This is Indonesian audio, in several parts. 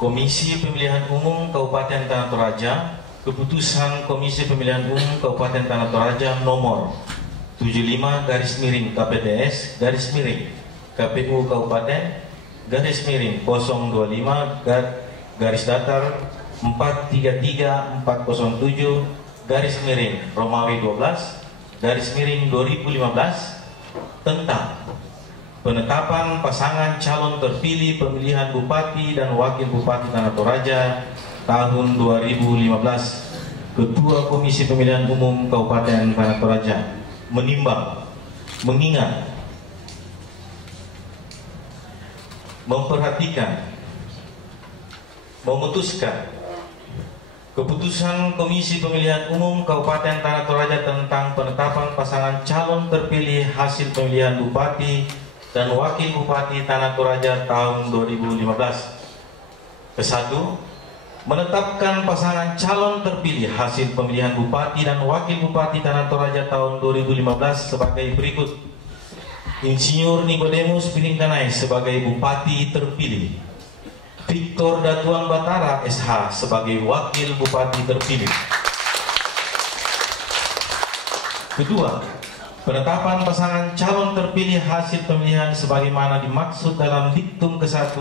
Komisi Pemilihan Umum Kabupaten Tanah Toraja, keputusan Komisi Pemilihan Umum Kabupaten Tanah Toraja nomor 75/KPTS KPU Kabupaten /025 garis datar 433407 Romawi 12 2015 tentang penetapan pasangan calon terpilih pemilihan Bupati dan Wakil Bupati Tanah Toraja tahun 2015. Ketua Komisi Pemilihan Umum Kabupaten Tanah Toraja menimbang, mengingat, memperhatikan, memutuskan keputusan Komisi Pemilihan Umum Kabupaten Tanah Toraja tentang penetapan pasangan calon terpilih hasil pemilihan Bupati dan Wakil Bupati Tanah Toraja tahun 2015. Kesatu, menetapkan pasangan calon terpilih hasil pemilihan Bupati dan Wakil Bupati Tanah Toraja tahun 2015 sebagai berikut. Insinyur Nikodemus Piringkanai sebagai Bupati terpilih, Victor Datuan Batara SH sebagai Wakil Bupati terpilih. Kedua, penetapan pasangan calon terpilih hasil pemilihan sebagaimana dimaksud dalam diktum ke-1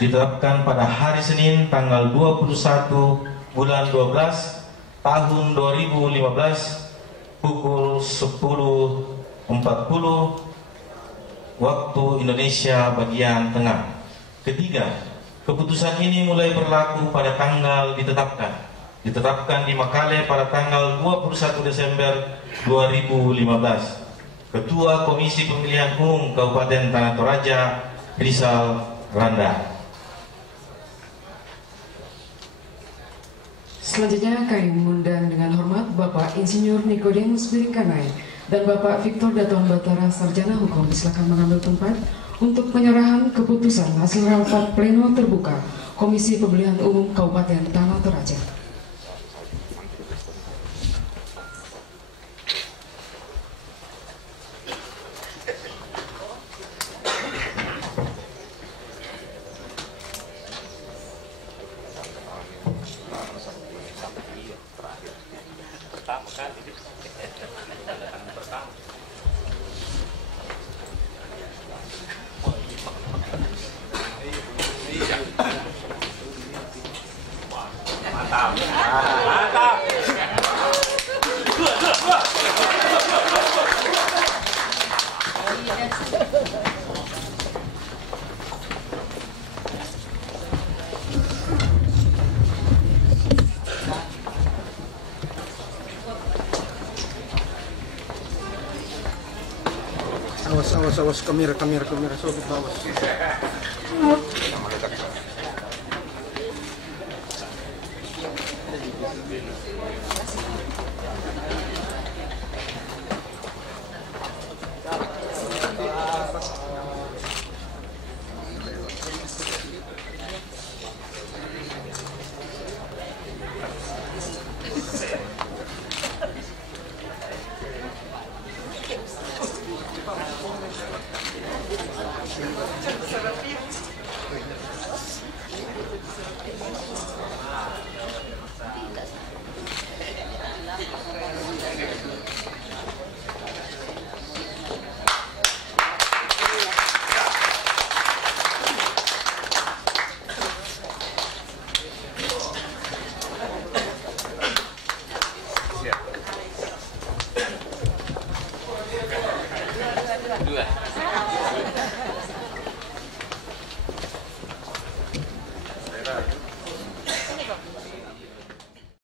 ditetapkan pada hari Senin tanggal 21 bulan 12 tahun 2015 pukul 10.40 waktu Indonesia bagian tengah. Ketiga, keputusan ini mulai berlaku pada tanggal ditetapkan di Makale pada tanggal 21 Desember 2015. Ketua Komisi Pemilihan Umum Kabupaten Tanah Toraja, Rizal Randa. Selanjutnya kami mengundang dengan hormat Bapak Insinyur Nikodemus Piringkanai dan Bapak Victor Datuan Batara Sarjana Hukum. Silakan mengambil tempat untuk penyerahan keputusan hasil rapat pleno terbuka Komisi Pemilihan Umum Kabupaten Tanah Toraja. Awas kamera sobit awas. Dua.